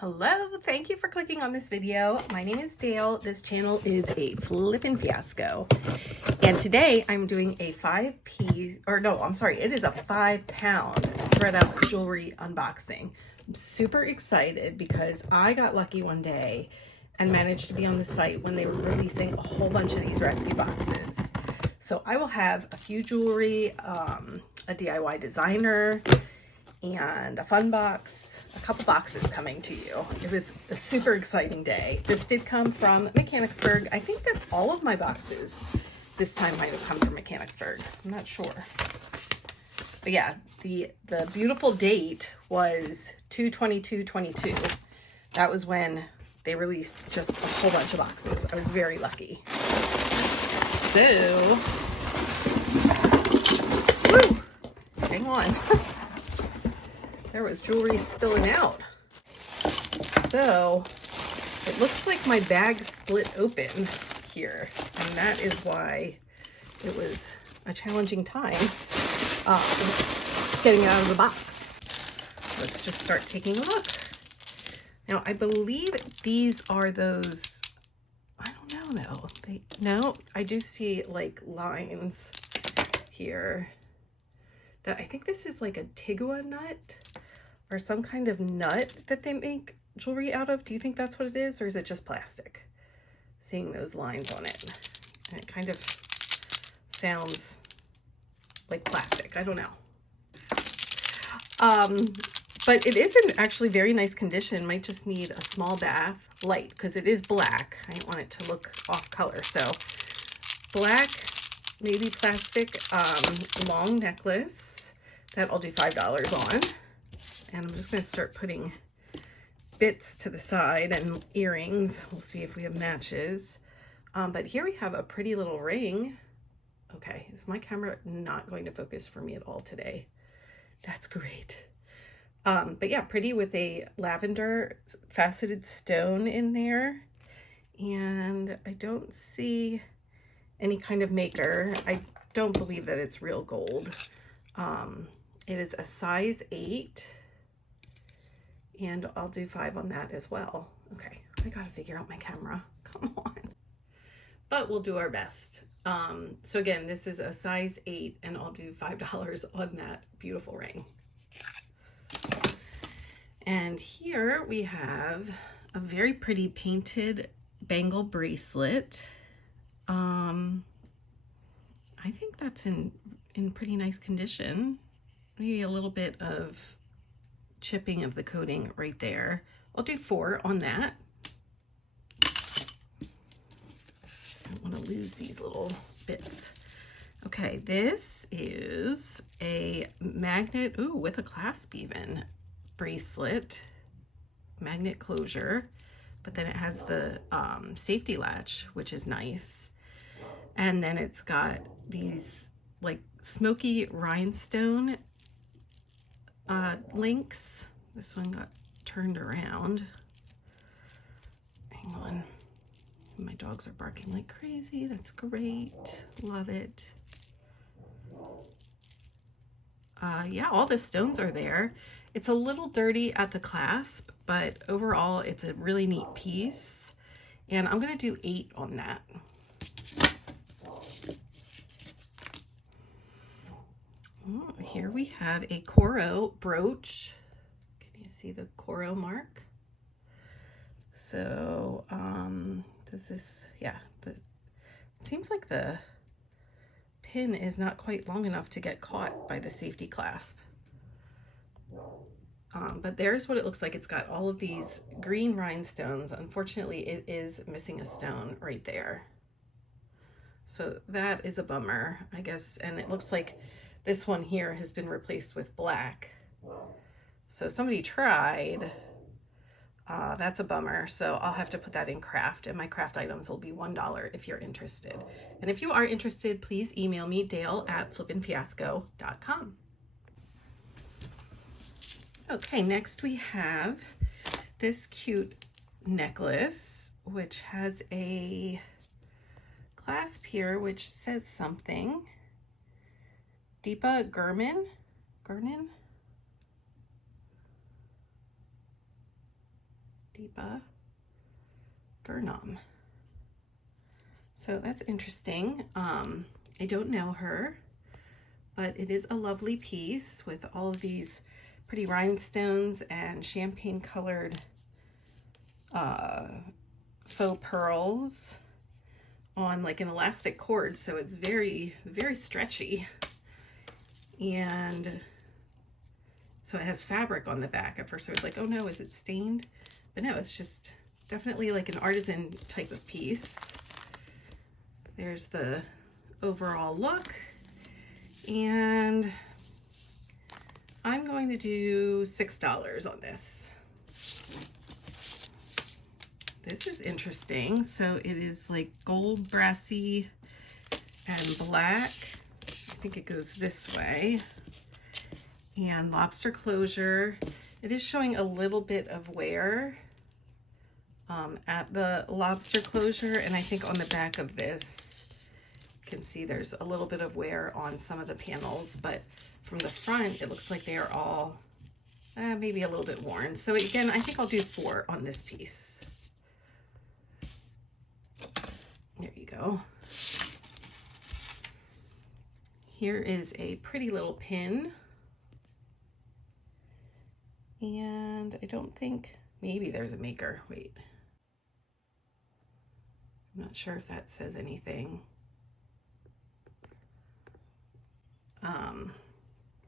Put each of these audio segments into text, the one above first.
Hello, thank you for clicking on this video. My name is Dale. This channel is a flippin' fiasco. And today I'm doing a 5-pound thredUP jewelry unboxing. I'm super excited because I got lucky one day and managed to be on the site when they were releasing a whole bunch of these rescue boxes. So I will have a few jewelry, a DIY designer, and a fun box, a couple boxes coming to you. It was a super exciting day. This did come from Mechanicsburg. I think that all of my boxes this time might have come from Mechanicsburg. I'm not sure. But yeah, the beautiful date was 2/22/22. That was when they released just a whole bunch of boxes. I was very lucky. So, woo, hang on. There was jewelry spilling out. So it looks like my bag split open here, and that is why it was a challenging time getting it out of the box. Let's just start taking a look. Now, I believe these are those, I don't know, no, I do see like lines here. That I think this is like a tigua nut or some kind of nut that they make jewelry out of. Do you think that's what it is, or is it just plastic? Seeing those lines on it, and it kind of sounds like plastic. I don't know. But it is in actually very nice condition. Might just need a small bath, light, because it is black. I don't want it to look off color. So black, maybe plastic, long necklace that I'll do $5 on. And I'm just going to start putting bits to the side and earrings. We'll see if we have matches. But here we have a pretty little ring. Okay, is my camera not going to focus for me at all today? That's great. But yeah, pretty with a lavender faceted stone in there. And I don't see any kind of maker. I don't believe that it's real gold. It is a size 8. And I'll do 5 on that as well. Okay, I gotta figure out my camera. Come on. But we'll do our best. So again, this is a size 8, and I'll do $5 on that beautiful ring. And here we have a very pretty painted bangle bracelet. I think that's in pretty nice condition. Maybe a little bit of chipping of the coating right there. I'll do 4 on that. I don't want to lose these little bits. Okay, this is a magnet, ooh, with a clasp even, bracelet, magnet closure, but then it has the safety latch, which is nice. And then it's got these like smoky rhinestone links. This one got turned around. Hang on. My dogs are barking like crazy. That's great. Love it. Yeah, all the stones are there. It's a little dirty at the clasp, but overall it's a really neat piece. And I'm going to do 8 on that. Oh, here we have a Coro brooch. Can you see the Coro mark? So, does this, yeah, it seems like the pin is not quite long enough to get caught by the safety clasp. But there's what it looks like. It's got all of these green rhinestones. Unfortunately, it is missing a stone right there. So that is a bummer, I guess. And it looks like this one here has been replaced with black. So somebody tried. That's a bummer. So I'll have to put that in craft, and my craft items will be $1 if you're interested. And if you are interested, please email me, dale@flippinfiasco.com. Okay, next we have this cute necklace, which has a clasp here, which says something. Deepa Gurman. Deepa Burnham. So that's interesting. I don't know her, but it is a lovely piece with all of these pretty rhinestones and champagne colored faux pearls on like an elastic cord. So it's very, very stretchy. And so it has fabric on the back. At first I was like, oh no, is it stained? But no, it's just definitely like an artisan type of piece. There's the overall look, and I'm going to do $6 on this. This is interesting. So it is like gold, brassy, and black. I think it goes this way. And lobster closure. It is showing a little bit of wear at the lobster closure, and I think on the back of this, you can see there's a little bit of wear on some of the panels, but from the front, it looks like they are all maybe a little bit worn. So again, I think I'll do 4 on this piece. There you go. Here is a pretty little pin. And I don't think, maybe there's a maker. Wait. I'm not sure if that says anything.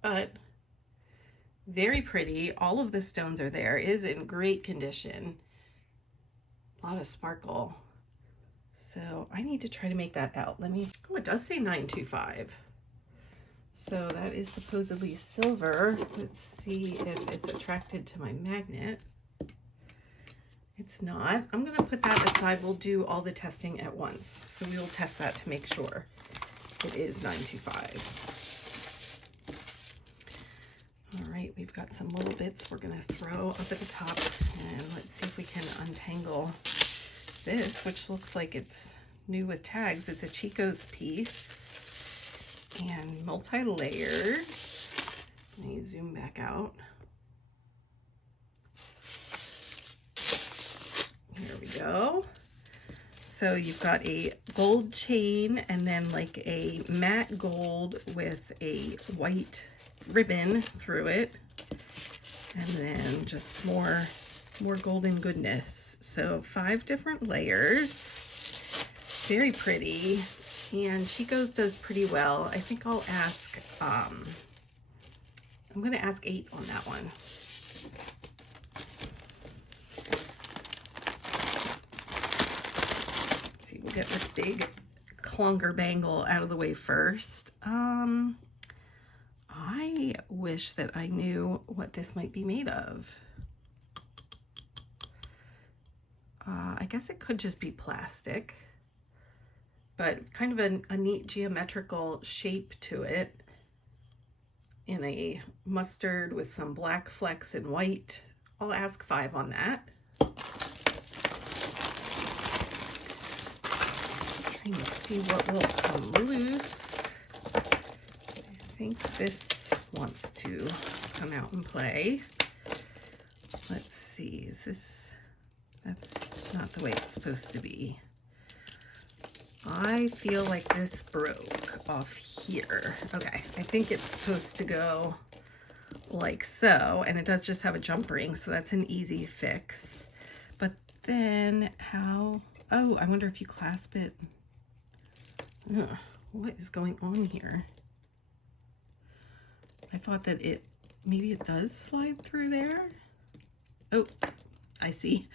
But very pretty. All of the stones are there. It is in great condition. A lot of sparkle. So I need to try to make that out. Let me, oh, it does say 925. So that is supposedly silver. Let's see if it's attracted to my magnet. It's not. I'm going to put that aside. We'll do all the testing at once. So we will test that to make sure it is 925. All right, we've got some little bits we're going to throw up at the top, and let's see if we can untangle this, which looks like it's new with tags. It's a Chico's piece and multi-layered. Let me zoom back out. Here we go. So you've got a gold chain and then like a matte gold with a white ribbon through it, and then just more golden goodness. So 5 different layers, very pretty, and Chico's does pretty well. I think I'll ask I'm going to ask 8 on that one. Let's see, we'll get this big clunger bangle out of the way first. I wish that I knew what this might be made of. I guess it could just be plastic, but kind of a neat geometrical shape to it in a mustard with some black flecks and white. I'll ask 5 on that. Trying to see what will come loose. I think this wants to come out and play. Let's see, is this, that's not the way it's supposed to be. I feel like this broke off here. Okay, I think it's supposed to go like so, and it does just have a jump ring, so that's an easy fix. But then how, oh, I wonder if you clasp it. Ugh, what is going on here? I thought that it, maybe it does slide through there. Oh, I see.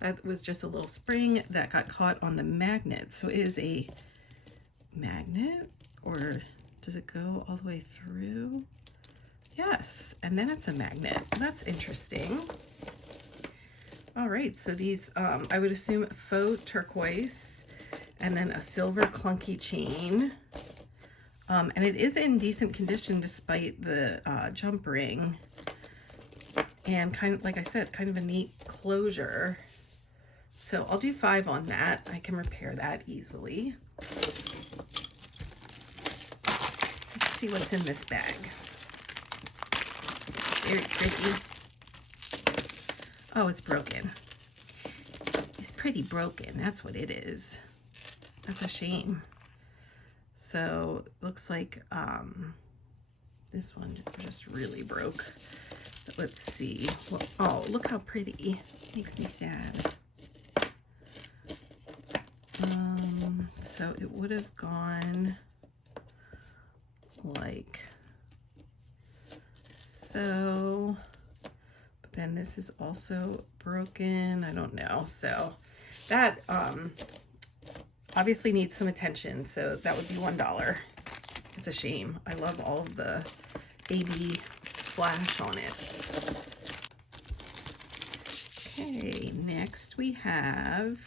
That was just a little spring that got caught on the magnet. So it is a magnet, or does it go all the way through? Yes, and then it's a magnet. That's interesting. All right, so these, I would assume faux turquoise, and then a silver clunky chain. And it is in decent condition despite the jump ring, and kind of, like I said, kind of a neat closure. So I'll do 5 on that. I can repair that easily. Let's see what's in this bag. Very pretty. Oh, it's broken. pretty broken. That's what it is. That's a shame. So looks like this one just really broke. But let's see. Well, oh, look how pretty. Makes me sad. So it would have gone like so, but then this is also broken. I don't know. So that obviously needs some attention. So that would be $1. It's a shame. I love all of the baby flash on it. Okay, next we have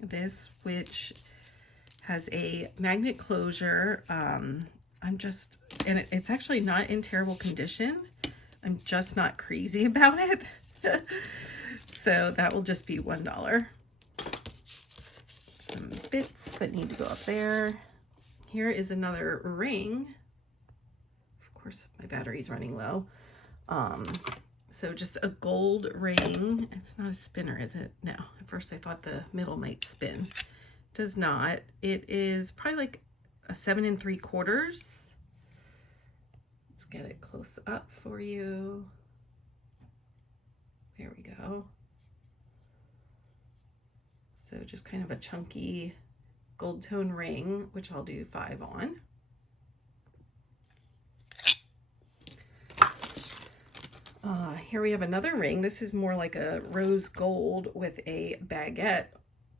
this, which has a magnet closure. It's actually not in terrible condition. I'm just not crazy about it. So that will just be $1. Some bits that need to go up there. Here is another ring. Of course, my battery's running low. So just a gold ring. It's not a spinner, is it? No. At first I thought the middle might spin. Does not. It is probably like a 7 3/4. Let's get it close up for you. There we go. So just kind of a chunky gold tone ring, which I'll do 5 on. Here we have another ring. This is more like a rose gold with a baguette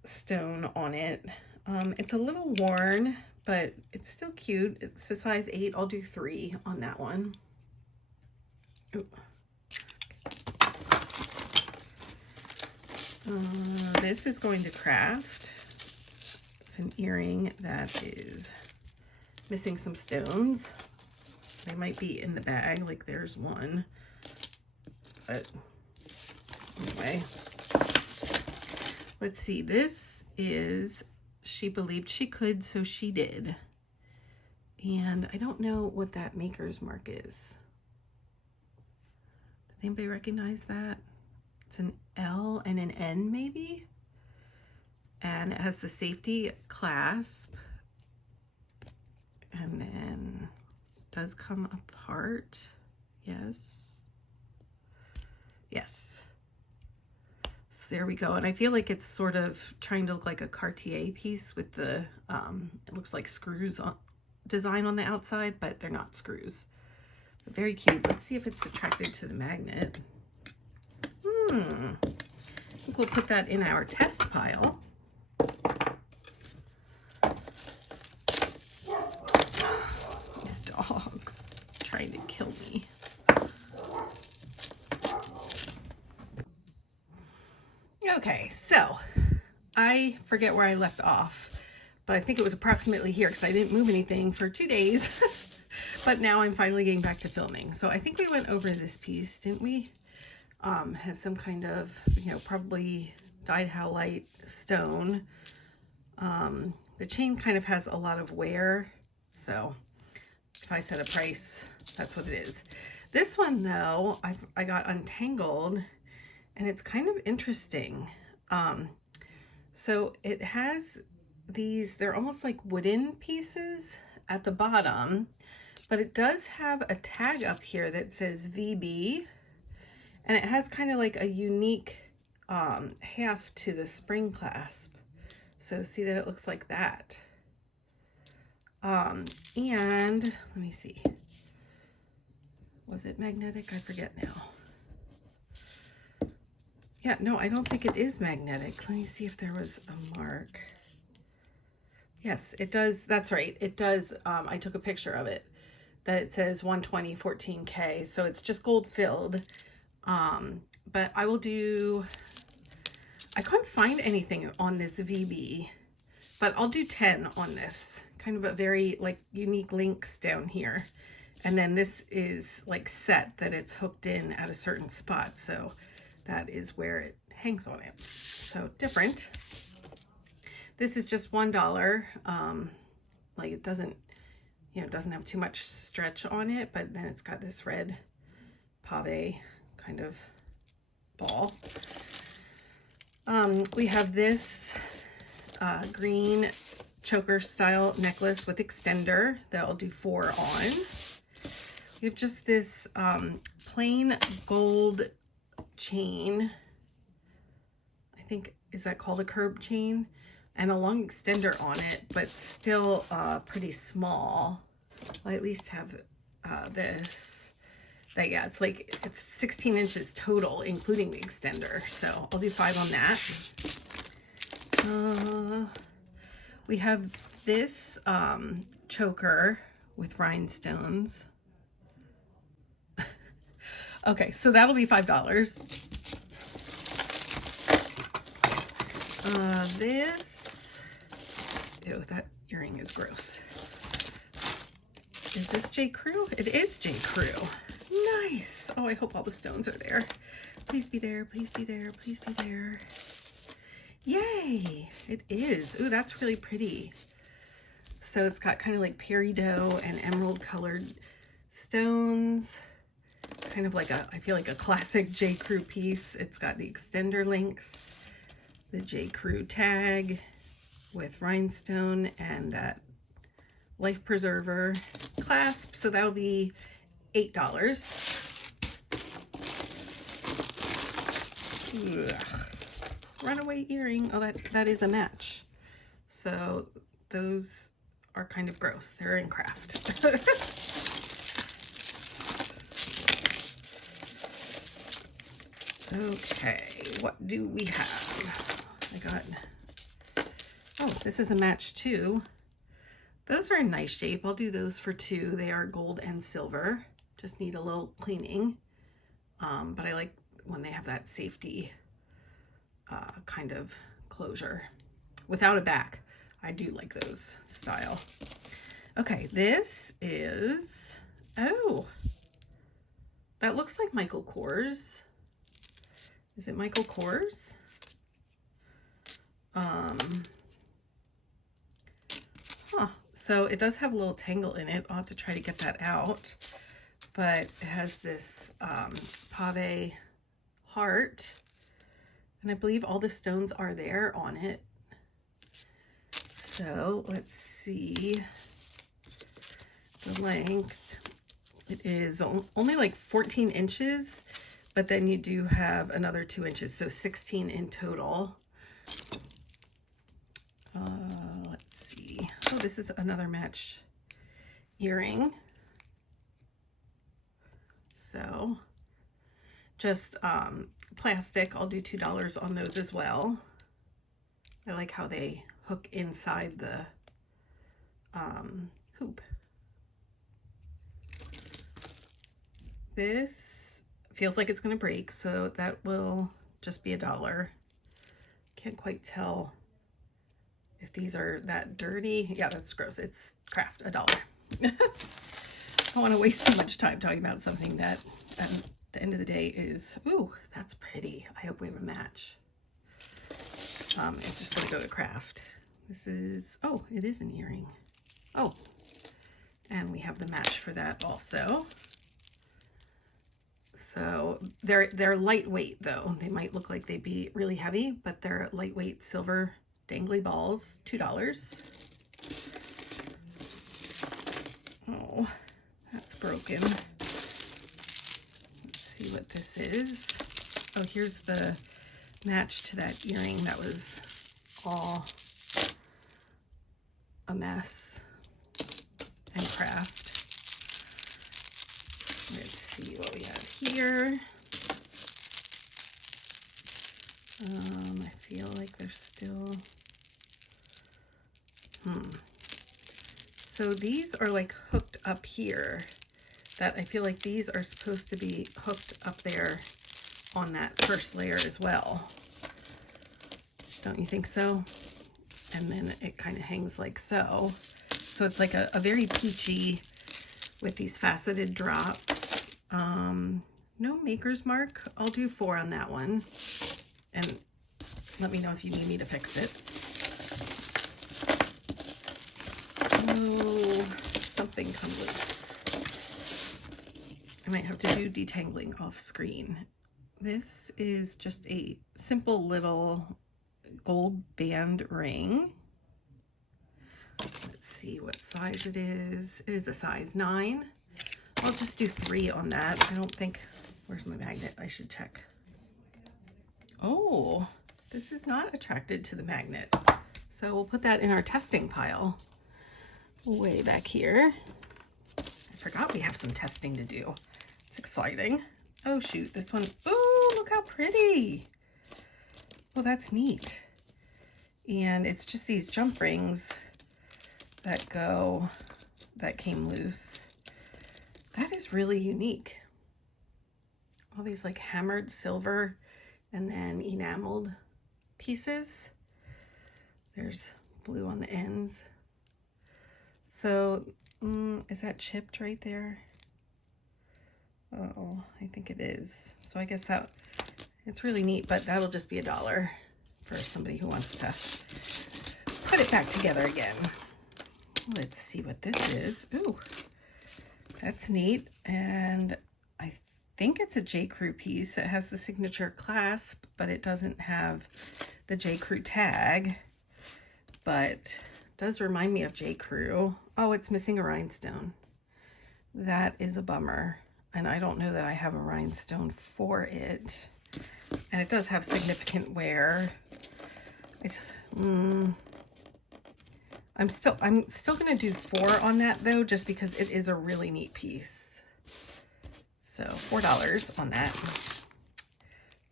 stone on it. It's a little worn, but it's still cute. It's a size 8. I'll do 3 on that one. Ooh. This is going to craft. It's an earring that is missing some stones. They might be in the bag, like there's one. But anyway, let's see. This is She Believed She Could, So She Did. And I don't know what that maker's mark is. Does anybody recognize that? It's an L and an N maybe? And it has the safety clasp. And then it does come apart. Yes. Yes. So there we go. And I feel like it's sort of trying to look like a Cartier piece with the, it looks like screws on, design on the outside, but they're not screws. But very cute. Let's see if it's attracted to the magnet. I think we'll put that in our test pile. These dogs trying to kill me. Okay, so I forget where I left off, but I think it was approximately here because I didn't move anything for 2 days. But now I'm finally getting back to filming. So I think we went over this piece, didn't we? Has some kind of, probably dyed howlite stone. The chain kind of has a lot of wear. So if I set a price, that's what it is. This one though, I got untangled. And it's kind of interesting. So it has these, they're almost like wooden pieces at the bottom, but it does have a tag up here that says VB, and it has kind of like a unique half to the spring clasp. So see that it looks like that. And let me see. Was it magnetic? I forget now. Yeah, no, I don't think it is magnetic. Let me see if there was a mark. Yes, it does. That's right. It does. I took a picture of it that it says 120 14K. So it's just gold filled. But I will do, I couldn't find anything on this VB, but I'll do 10 on this. Kind of a very like unique links down here. And then this is like set that it's hooked in at a certain spot. So that is where it hangs on it. So different. This is just $1. Like it doesn't, it doesn't have too much stretch on it, but then it's got this red pave kind of ball. We have this green choker style necklace with extender that I'll do 4 on. We have just this plain gold chain. I think, is that called a curb chain? And a long extender on it, but still pretty small. Well, I at least have this. That, yeah, it's 16 inches total, including the extender. So I'll do 5 on that. We have this choker with rhinestones. Okay, so that'll be $5. This, ew, that earring is gross. Is this J. Crew? It is J. Crew. Nice. Oh, I hope all the stones are there. Please be there, please be there, please be there. Yay, it is. Ooh, that's really pretty. So it's got kind of like peridot and emerald colored stones. Kind of like I feel like a classic J. Crew piece. It's got the extender links, the J. Crew tag with rhinestone, and that life preserver clasp. So that'll be $8. Ugh. Runaway earring. Oh, that is a match. So those are kind of gross. They're in craft. Okay, what do we have? Oh, this is a match too. Those are in nice shape. I'll do those for 2. They are gold and silver. Just need a little cleaning. But I like when they have that safety kind of closure without a back. I do like those style. Okay, this is, oh, that looks like Michael Kors. Is it Michael Kors? So it does have a little tangle in it. I'll have to try to get that out. But it has this pave heart. And I believe all the stones are there on it. So let's see the length. It is only like 14 inches, but then you do have another 2 inches, so 16 in total. Let's see. Oh, this is another match earring. So just plastic. I'll do $2 on those as well. I like how they hook inside the hoop. This feels like it's going to break, so that will just be $1. Can't quite tell if these are that dirty. Yeah, that's gross. It's craft, $1. I don't want to waste too much time talking about something that at the end of the day is, ooh, that's pretty. I hope we have a match. It's just going to go to craft. This is, oh, it is an earring. Oh, and we have the match for that also. So they're lightweight though. They might look like they'd be really heavy, but they're lightweight silver dangly balls, $2. Oh, that's broken. Let's see what this is. Oh, here's the match to that earring that was all a mess and craft. Let's see what we have here. I feel like there's still, So these are like hooked up here. That I feel like these are supposed to be hooked up there on that first layer as well. Don't you think so? And then it kind of hangs like so. So it's like a very peachy with these faceted drops. No maker's mark. I'll do 4 on that one. And let me know if you need me to fix it. Oh, something come loose. I might have to do detangling off screen. This is just a simple little gold band ring. Let's see what size it is. It is a size 9. I'll just do 3 on that. I don't think, where's my magnet? I should check. Oh, this is not attracted to the magnet. So we'll put that in our testing pile way back here. I forgot we have some testing to do. It's exciting. Oh shoot, this one. Oh, look how pretty. Well, that's neat. And it's just these jump rings that came loose. That is really unique. All these like hammered silver and then enameled pieces. There's blue on the ends. So is that chipped right there? Oh, I think it is. So I guess that it's really neat, but that'll just be $1 for somebody who wants to put it back together again. Let's see what this is. Ooh, that's neat. And I think it's a J. Crew piece. It has the signature clasp, but it doesn't have the J. Crew tag, but it does remind me of J. Crew. Oh, it's missing a rhinestone. That is a bummer. And I don't know that I have a rhinestone for it. And it does have significant wear. It's, I'm still going to do 4 on that though, just because it is a really neat piece. So $4 on that.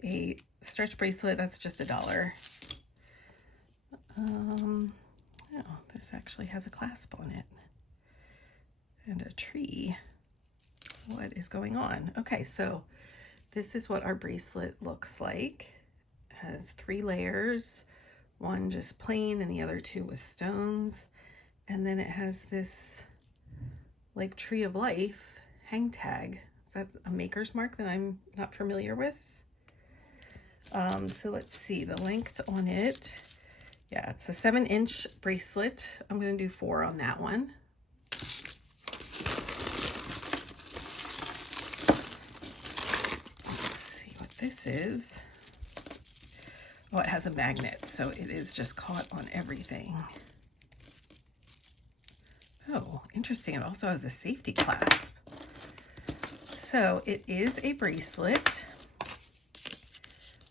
A stretch bracelet, that's just $1. Oh, this actually has a clasp on it and a tree. What is going on? Okay, so this is what our bracelet looks like. It has 3 layers, one just plain and the other 2 with stones. And then it has this like tree of life hang tag. Is that a maker's mark that I'm not familiar with? So let's see the length on it. Yeah, it's a 7-inch bracelet. I'm going to do 4 on that one. Let's see what this is. Oh, it has a magnet, so it is just caught on everything. Oh, interesting. It also has a safety clasp. So it is a bracelet,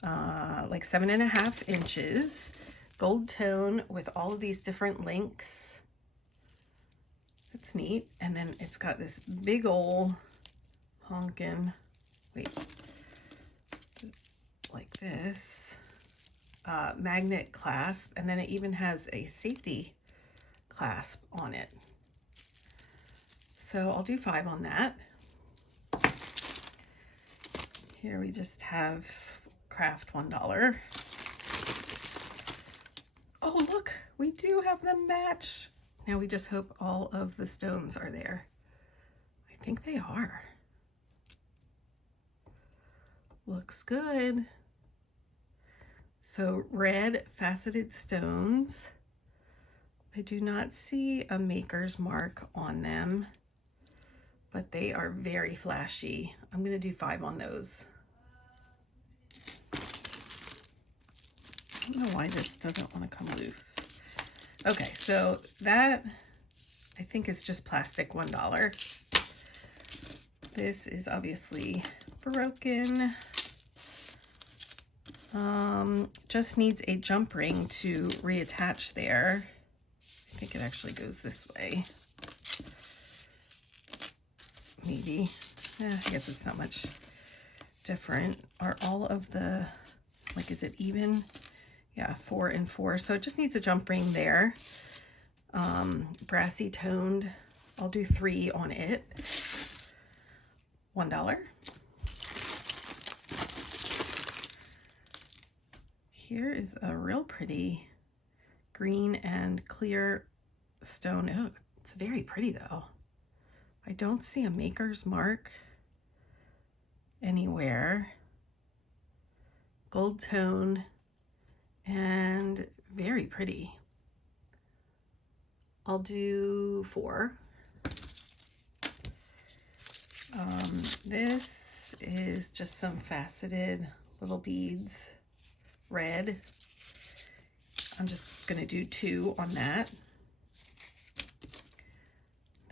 like 7.5 inches, gold tone with all of these different links. That's neat. And then it's got this big old honkin', wait, like this, magnet clasp. And then it even has a safety clasp on it. So I'll do 5 on that. Here we just have craft $1. Oh, look, we do have them match. Now we just hope all of the stones are there. I think they are. Looks good. So red faceted stones. I do not see a maker's mark on them, but they are very flashy. I'm going to do 5 on those. I don't know why this doesn't want to come loose. Okay, so that I think is just plastic, $1. This is obviously broken. Just needs a jump ring to reattach there. I think it actually goes this way. Maybe. I guess it's not much different. Are all of the, like, is it even? Yeah, 4 and 4. So it just needs a jump ring there. Brassy toned. I'll do 3 on it. $1. Here is a real pretty green and clear stone. Oh, it's very pretty though. I don't see a maker's mark anywhere. Gold tone and very pretty. I'll do 4. This This is just some faceted little beads, red. I'm just going to do 2 on that.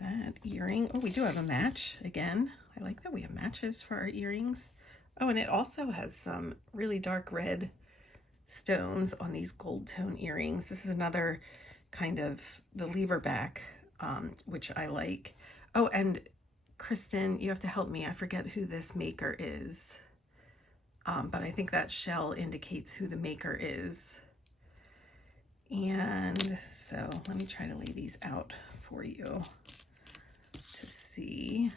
That earring. Oh, we do have a match again. I like that we have matches for our earrings. Oh, and it also has some really dark red stones on these gold tone earrings. This is another kind of the lever back, which I like. Oh, and Kristen, you have to help me. I forget who this maker is. But I think that shell indicates who the maker is. And so let me try to lay these out for you to see.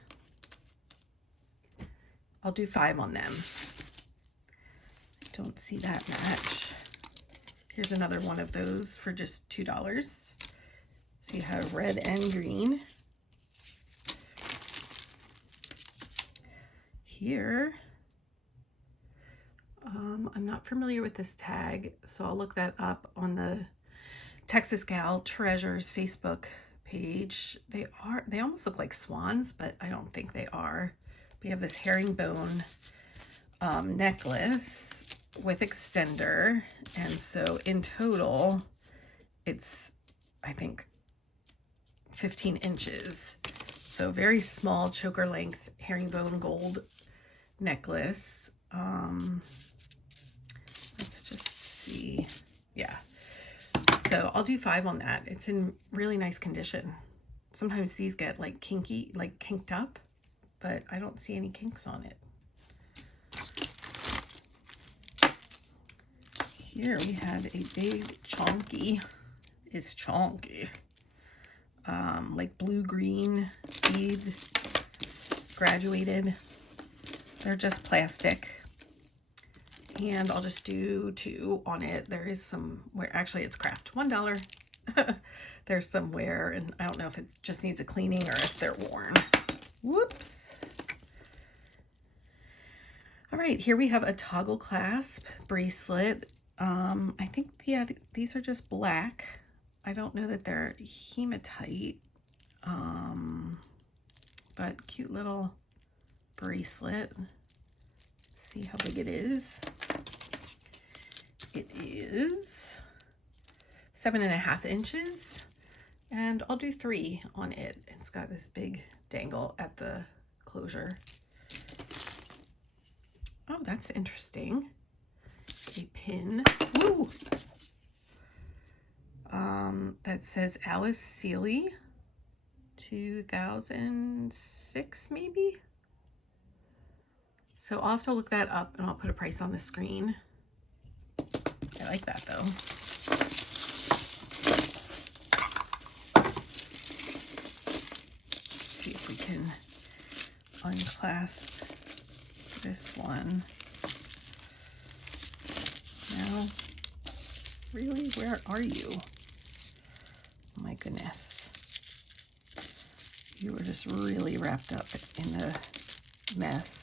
I'll do 5 on them. Don't see that match. Here's another one of those for just $2. So you have red and green. Here, I'm not familiar with this tag, so I'll look that up on the Texas Gal Treasures Facebook page. They almost look like swans, but I don't think they are. We have this herringbone necklace with extender, and so in total it's, I think, 15 inches. So very small choker length herringbone gold necklace. Let's just see. Yeah. So I'll do 5 on that. It's in really nice condition. Sometimes these get like kinky, like kinked up, but I don't see any kinks on it. Here we have a big chonky, it's chonky, like blue-green bead, graduated. They're just plastic. And I'll just do 2 on it. There is some wear, actually it's craft, $1. There's some wear, and I don't know if it just needs a cleaning or if they're worn. Whoops. All right, here we have a toggle clasp bracelet. I think, yeah, these are just black. I don't know that they're hematite, but cute little bracelet. Let's see how big it is. It is 7.5 inches, and I'll do 3 on it. It's got this big dangle at the closure. Oh, that's interesting. A pin. Woo! That says Alice Seeley, 2006 maybe. So I'll have to look that up, and I'll put a price on the screen. I like that though. See if we can unclasp this one. No, really, where are you? Oh my goodness. You were just really wrapped up in the mess.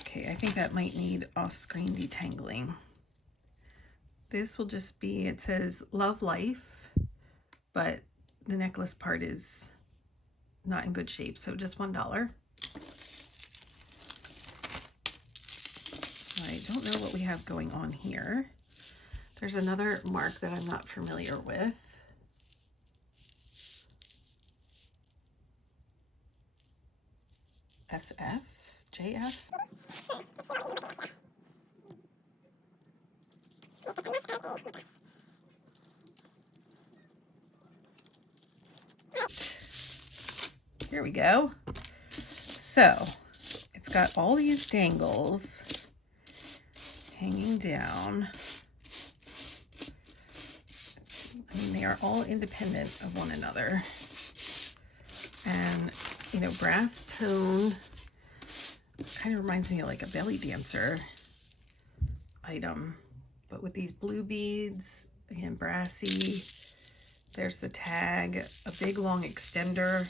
Okay, I think that might need off-screen detangling. This will just be, it says Love Life, but the necklace part is not in good shape, so just $1. I don't know what we have going on here. There's another mark that I'm not familiar with. SF? JF? Here we go. So it's got all these dangles hanging down. I mean, they are all independent of one another. And, you know, brass tone kind of reminds me of like a belly dancer item, but with these blue beads, again, brassy. There's the tag, a big long extender.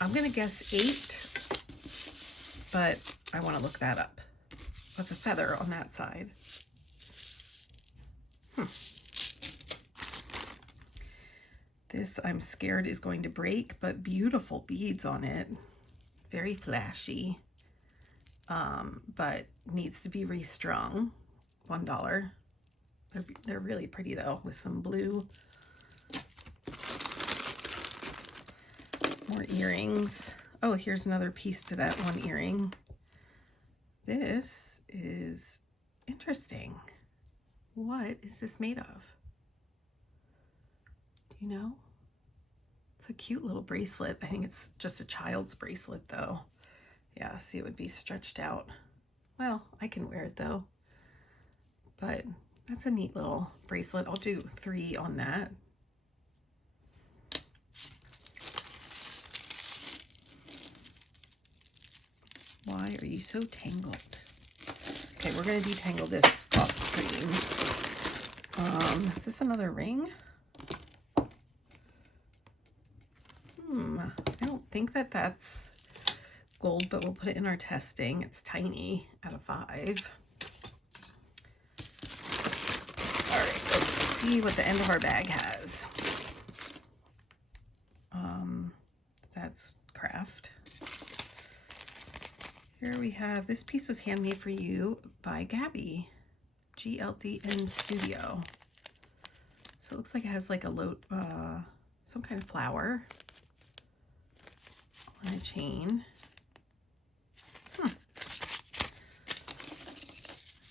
I'm gonna guess 8, but I want to look that up. What's a feather on that side? This, I'm scared, is going to break, but beautiful beads on it. very flashy, but needs to be restrung. $1. They're really pretty though, with some blue. More earrings. Oh, here's another piece to that one earring. This is interesting. What is this made of? Do you know? It's a cute little bracelet. I think it's just a child's bracelet though. Yeah, see, it would be stretched out. Well, I can wear it though. But that's a neat little bracelet. I'll do 3 on that. Why are you so tangled? Okay, we're going to detangle this off screen. Is this another ring? I don't think that that's gold, but we'll put it in our testing. It's tiny out of 5. All right, let's see what the end of our bag has. That's craft. Here we have, this piece was handmade for you by Gabby, GLDN Studio. So it looks like it has like a some kind of flower on a chain.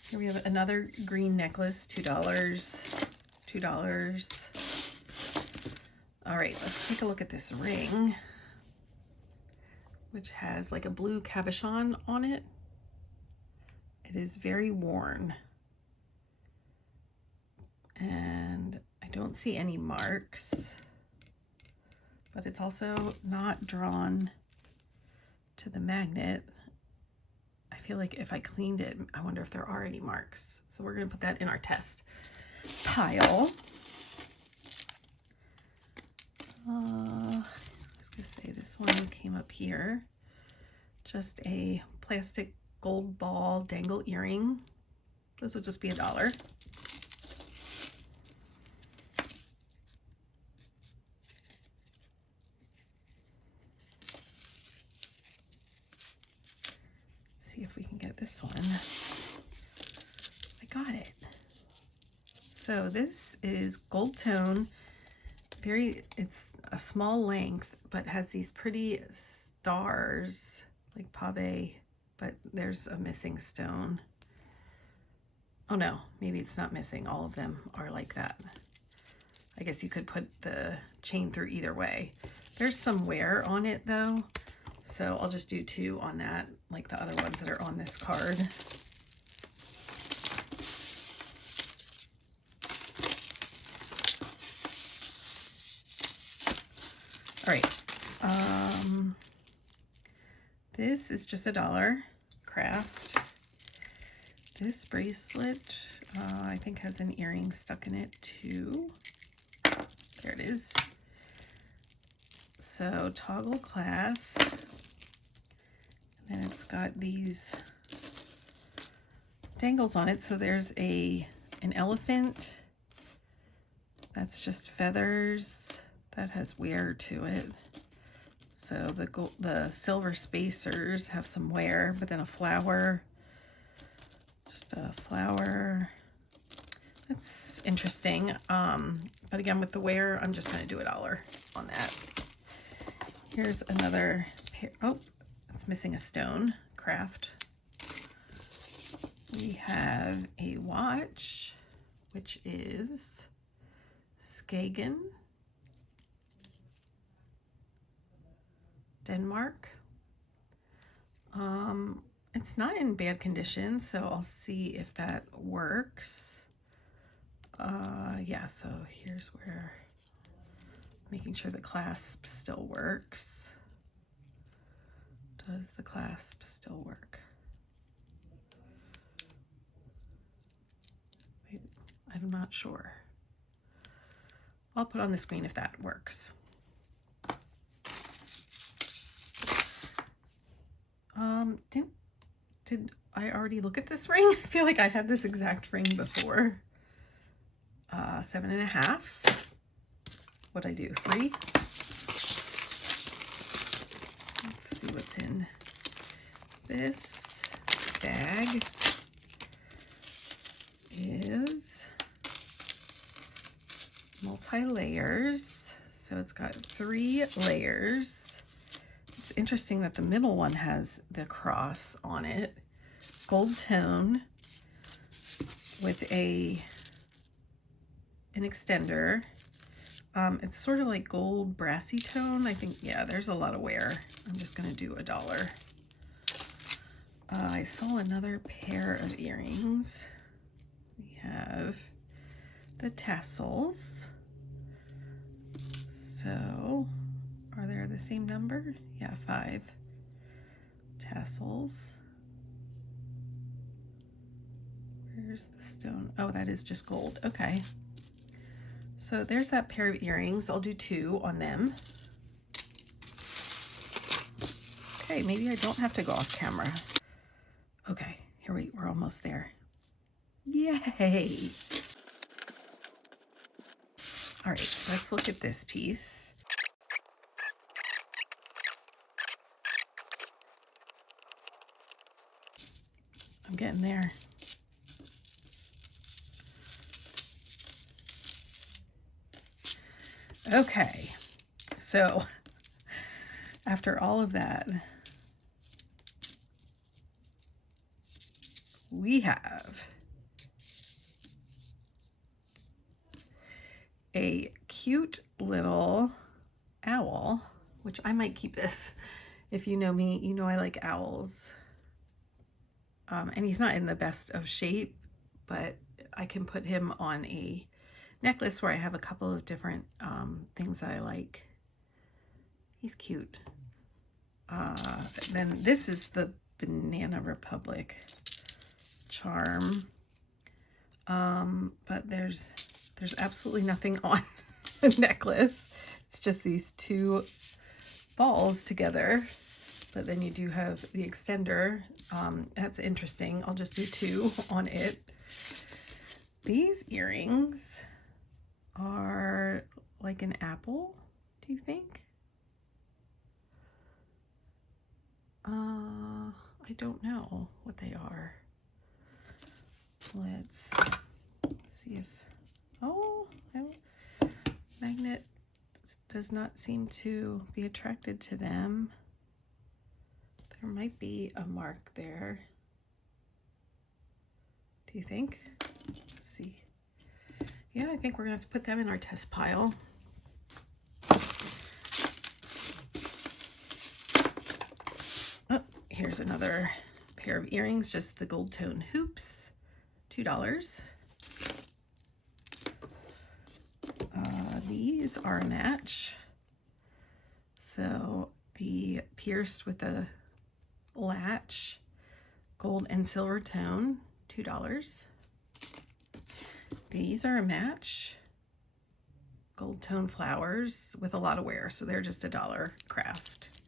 Here we have another green necklace, $2. All right, let's take a look at this ring, which has like a blue cabochon on it. It is very worn. And I don't see any marks, but it's also not drawn to the magnet. I feel like if I cleaned it, I wonder if there are any marks. So we're gonna put that in our test pile. I was gonna say this one came up here. Just a plastic gold ball dangle earring. Those will just be $1. See if we can get this one. I got it. So this is gold tone. It's a small length, but has these pretty stars like pave, but there's a missing stone. Oh no, maybe it's not missing. All of them are like that. I guess you could put the chain through either way. There's some wear on it though, so I'll just do 2 on that, like the other ones that are on this card. All right, this is just $1 craft. This bracelet, I think has an earring stuck in it too. There it is. So toggle clasp, and then it's got these dangles on it. So there's an elephant. That's just feathers. That has wear to it. So the silver spacers have some wear, but then a flower. Just a flower. That's interesting. But again, with the wear, I'm just going to do $1 on that. Here's another pair. Oh, it's missing a stone. Craft. We have a watch, which is Skagen, Denmark. It's not in bad condition, so I'll see if that works. Yeah, so here's where making sure the clasp still works. Does the clasp still work? I'm not sure. I'll put on the screen if that works. Did I already look at this ring? I feel like I had this exact ring before. 7.5. What'd I do? 3? Let's Let's see what's in this bag. Is multi-layers. So it's got 3 layers. It's interesting that the middle one has the cross on it. Gold tone with an extender. It's sort of like gold brassy tone. I think, yeah, there's a lot of wear. I'm just gonna do $1. I saw another pair of earrings. We have the tassels. So, are they the same number? Yeah, 5 tassels. Where's the stone? Oh, that is just gold. Okay. So there's that pair of earrings. I'll do 2 on them. Okay, maybe I don't have to go off camera. Okay, we're almost there. Yay! All right, let's look at this piece. I'm getting there. Okay, so after all of that, we have a cute little owl, which I might keep this. If you know me, you know I like owls. And he's not in the best of shape, but I can put him on a necklace where I have a couple of different things that I like. He's cute. Then this is the Banana Republic charm. But there's absolutely nothing on the necklace. It's just these 2 balls together. But then you do have the extender. That's interesting. I'll just do 2 on it. These earrings are like an apple, do you think? I don't know what they are. Let's see if, oh, magnet does not seem to be attracted to them. There might be a mark there. Do you think? Let's see. Yeah, I think we're gonna have to put them in our test pile. Oh, here's another pair of earrings, just the gold tone hoops, $2. These are a match. So the pierced with the latch, gold and silver tone, $2. These are a match, gold tone flowers with a lot of wear, so they're just $1 craft.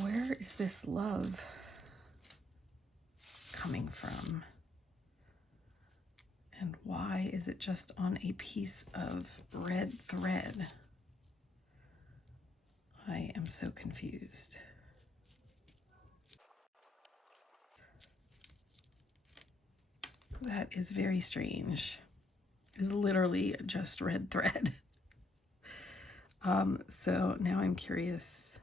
Where is this love coming from? And why is it just on a piece of red thread? I am so confused. That is very strange. It's literally just red thread. So now I'm curious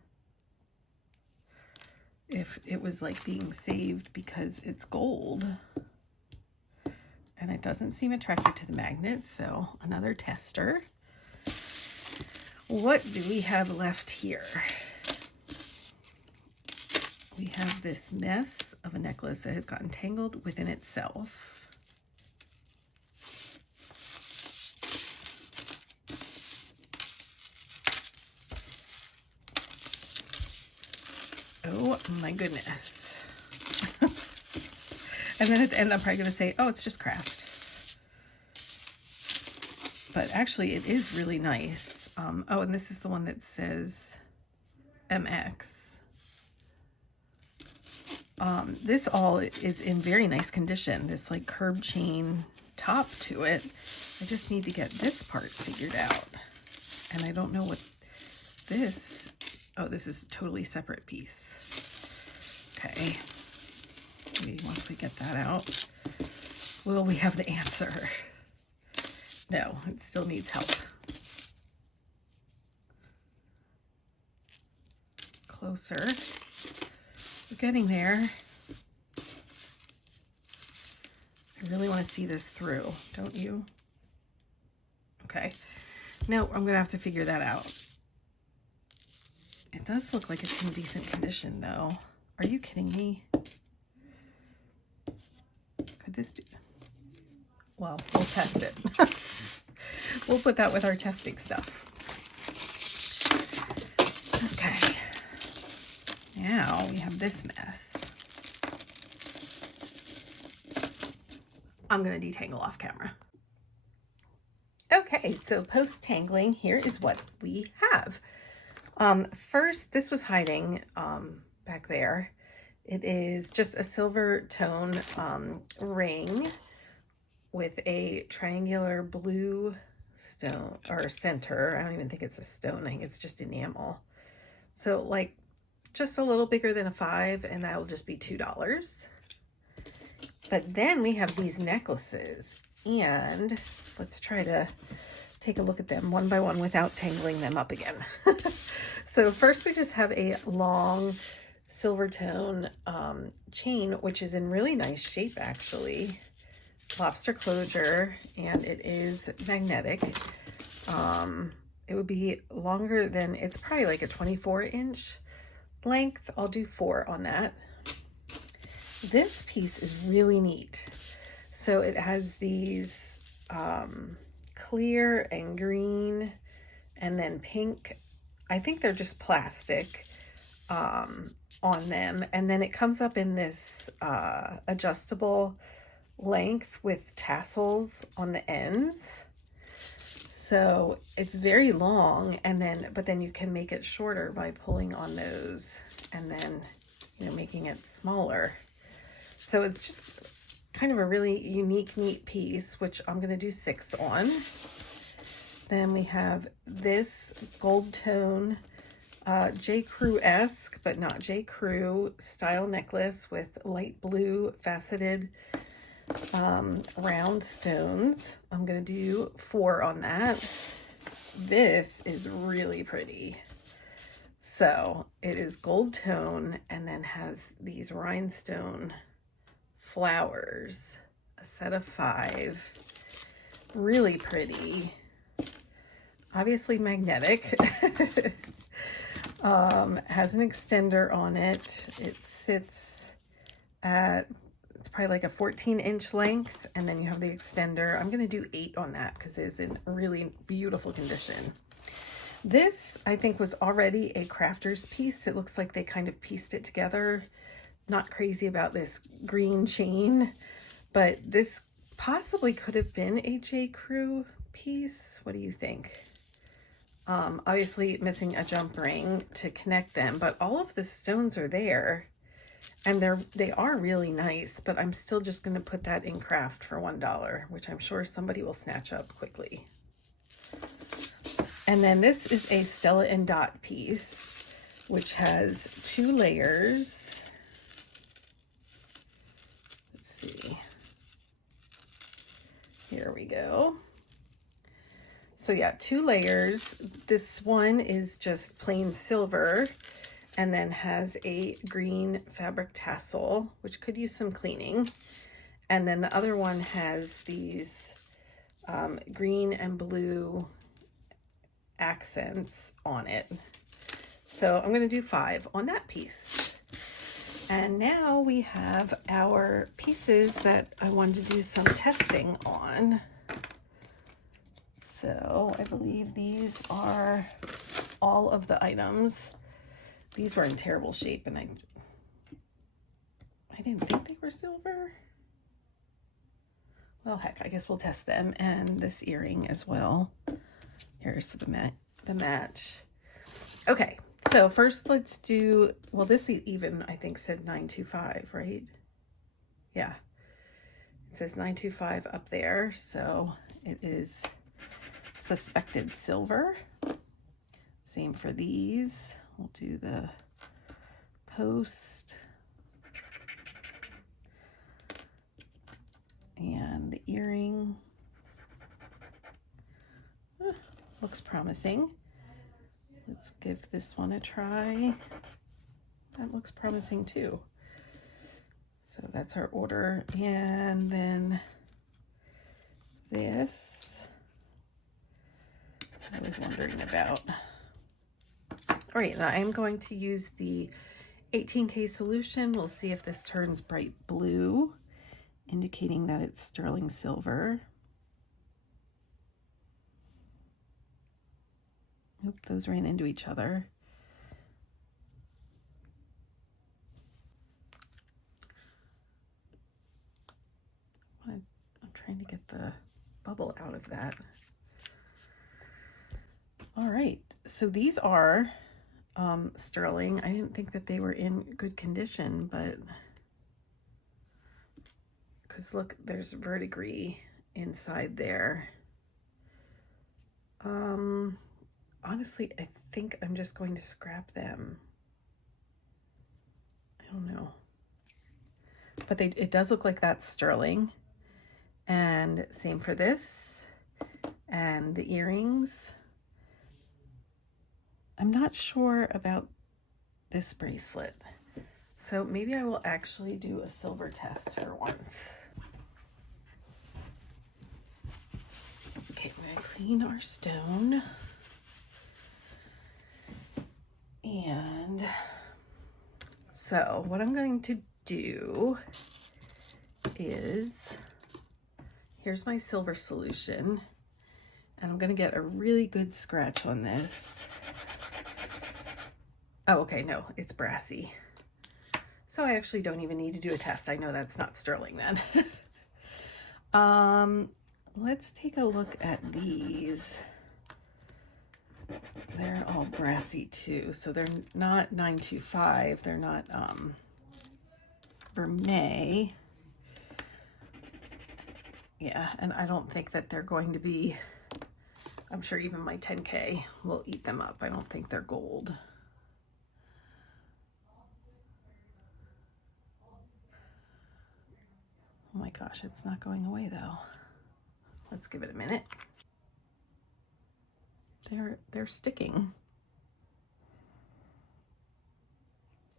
if it was like being saved because it's gold. And it doesn't seem attracted to the magnet, so another tester. What do we have left here? We have this mess of a necklace that has gotten tangled within itself. Oh my goodness. And then at the end, I'm probably going to say, oh, it's just craft. But actually, it is really nice. Oh, and this is the one that says MX. This all is in very nice condition. This like curb chain top to it. I just need to get this part figured out. And I don't know what this Oh, this is a totally separate piece. Okay. Maybe once we get that out, will we have the answer? No, it still needs help. Closer. We're getting there. I really want to see this through, don't you? Okay. No, I'm going to have to figure that out. It does look like it's in decent condition, though. Are you kidding me? Could this be? Well, we'll test it. We'll put that with our testing stuff. Okay. Now we have this mess. I'm going to detangle off camera. Okay, so post-tangling, here is what we have. First, this was hiding back there. It is just a silver tone ring with a triangular blue stone or center. I don't even think it's a stone. I think it's just enamel. So like just a little bigger than a 5, and that'll just be $2. But then we have these necklaces, and let's try to take a look at them one by one without tangling them up again. So first we just have a long silver tone chain, which is in really nice shape actually. Lobster closure, and it is magnetic. It would be longer than, it's probably like a 24-inch length. I'll do 4 on that. This piece is really neat. So it has these clear and green and then pink. I think they're just plastic on them. And then it comes up in this adjustable length with tassels on the ends. So it's very long, and then but then you can make it shorter by pulling on those and then, you know, making it smaller. So it's just kind of a really unique, neat piece, which I'm going to do 6 on. Then we have this gold tone J. Crew-esque, but not J. Crew style necklace with light blue faceted round stones. I'm going to do 4 on that. This is really pretty. So it is gold tone and then has these rhinestone flowers, a set of 5, really pretty, obviously magnetic. Has an extender on it. It sits at, it's probably like a 14-inch length, and then you have the extender. I'm going to do 8 on that because it's in really beautiful condition. This, I think, was already a crafter's piece. It looks like they kind of pieced it together. Not crazy about this green chain, but this possibly could have been a J. Crew piece. What do you think? Obviously missing a jump ring to connect them, but all of the stones are there, and they are really nice, but I'm still just going to put that in craft for $1, which I'm sure somebody will snatch up quickly. And then this is a Stella and Dot piece, which has 2 layers. Let's see. Here we go. So yeah, 2 layers. This one is just plain silver and then has a green fabric tassel, which could use some cleaning. And then the other one has these green and blue accents on it. So I'm going to do 5 on that piece. And now we have our pieces that I wanted to do some testing on. So I believe these are all of the items. These were in terrible shape, and I didn't think they were silver. Well, heck, I guess we'll test them. And this earring as well. Here's the match. Okay, so first let's do, well, this even I think said 925, right? Yeah, it says 925 up there, so it is suspected silver. Same for these. We'll do the post and the earring. Looks promising. Let's give this one a try. That looks promising too. So that's our order. And then this, I was wondering about. All right, now I'm going to use the 18K solution. We'll see if this turns bright blue, indicating that it's sterling silver. Oop, those ran into each other. I'm trying to get the bubble out of that. All right, so these are sterling. I didn't think that they were in good condition, but because look, there's verdigris inside there. Honestly, I think I'm just going to scrap them. I don't know. But it does look like that's sterling. And same for this. And the earrings. I'm not sure about this bracelet. So maybe I will actually do a silver test for once. Okay, we're gonna clean our stone. And so what I'm going to do is, here's my silver solution, and I'm going to get a really good scratch on this. Oh, okay, no, it's brassy. So I actually don't even need to do a test. I know that's not sterling then. Let's take a look at these. They're all brassy too, so they're not 925. They're not vermeil. Yeah, and I don't think that they're going to be, I'm sure even my 10K will eat them up. I don't think they're gold. Oh my gosh, it's not going away though. Let's give it a minute. They're sticking.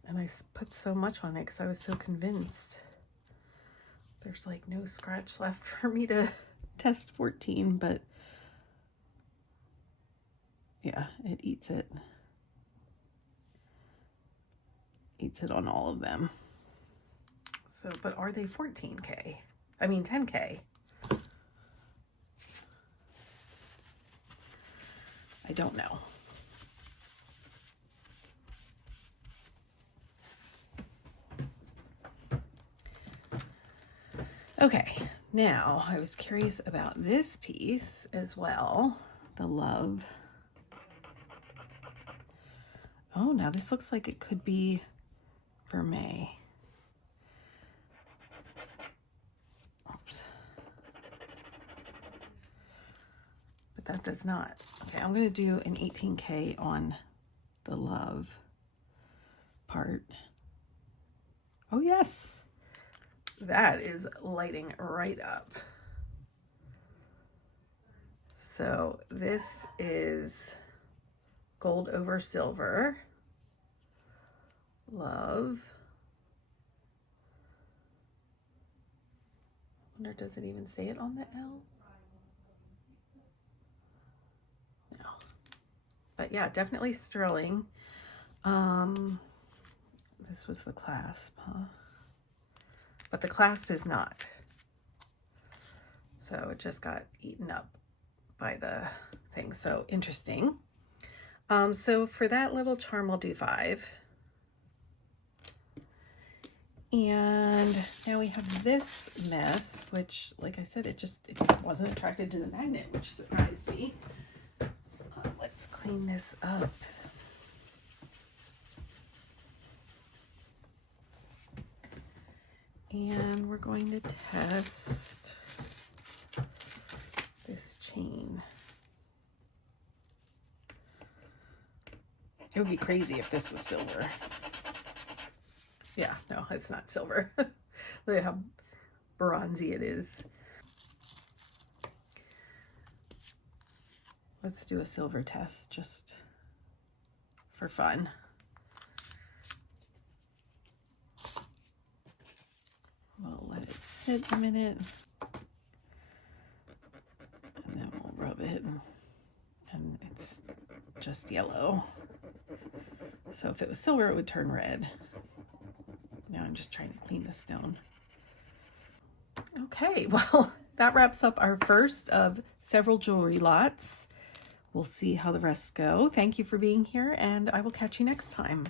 And I put so much on it because I was so convinced. There's like no scratch left for me to test 14, but yeah, it eats it. Eats it on all of them. So, but are they 14K? I mean 10K. I don't know. Okay, now I was curious about this piece as well, the love. Oh, now this looks like it could be vermeil. Oops. But that does not. Okay, I'm going to do an 18K on the love part. Oh, yes. That is lighting right up. So this is gold over silver. Love. I wonder, does it even say it on the L? No. But yeah, definitely sterling. This was the clasp, huh? But the clasp is not. So it just got eaten up by the thing. So interesting. So for that little charm, I'll do 5. And now we have this mess, which, like I said, it wasn't attracted to the magnet, which surprised me. Let's clean this up. And we're going to test this chain. It would be crazy if this was silver. Yeah, no, it's not silver. Look at how bronzy it is. Let's do a silver test just for fun. We'll let it sit a minute, and then we'll rub it, and it's just yellow. So if it was silver, it would turn red. Now I'm just trying to clean the stone. Okay, well, that wraps up our first of several jewelry lots. We'll see how the rest go. Thank you for being here, and I will catch you next time.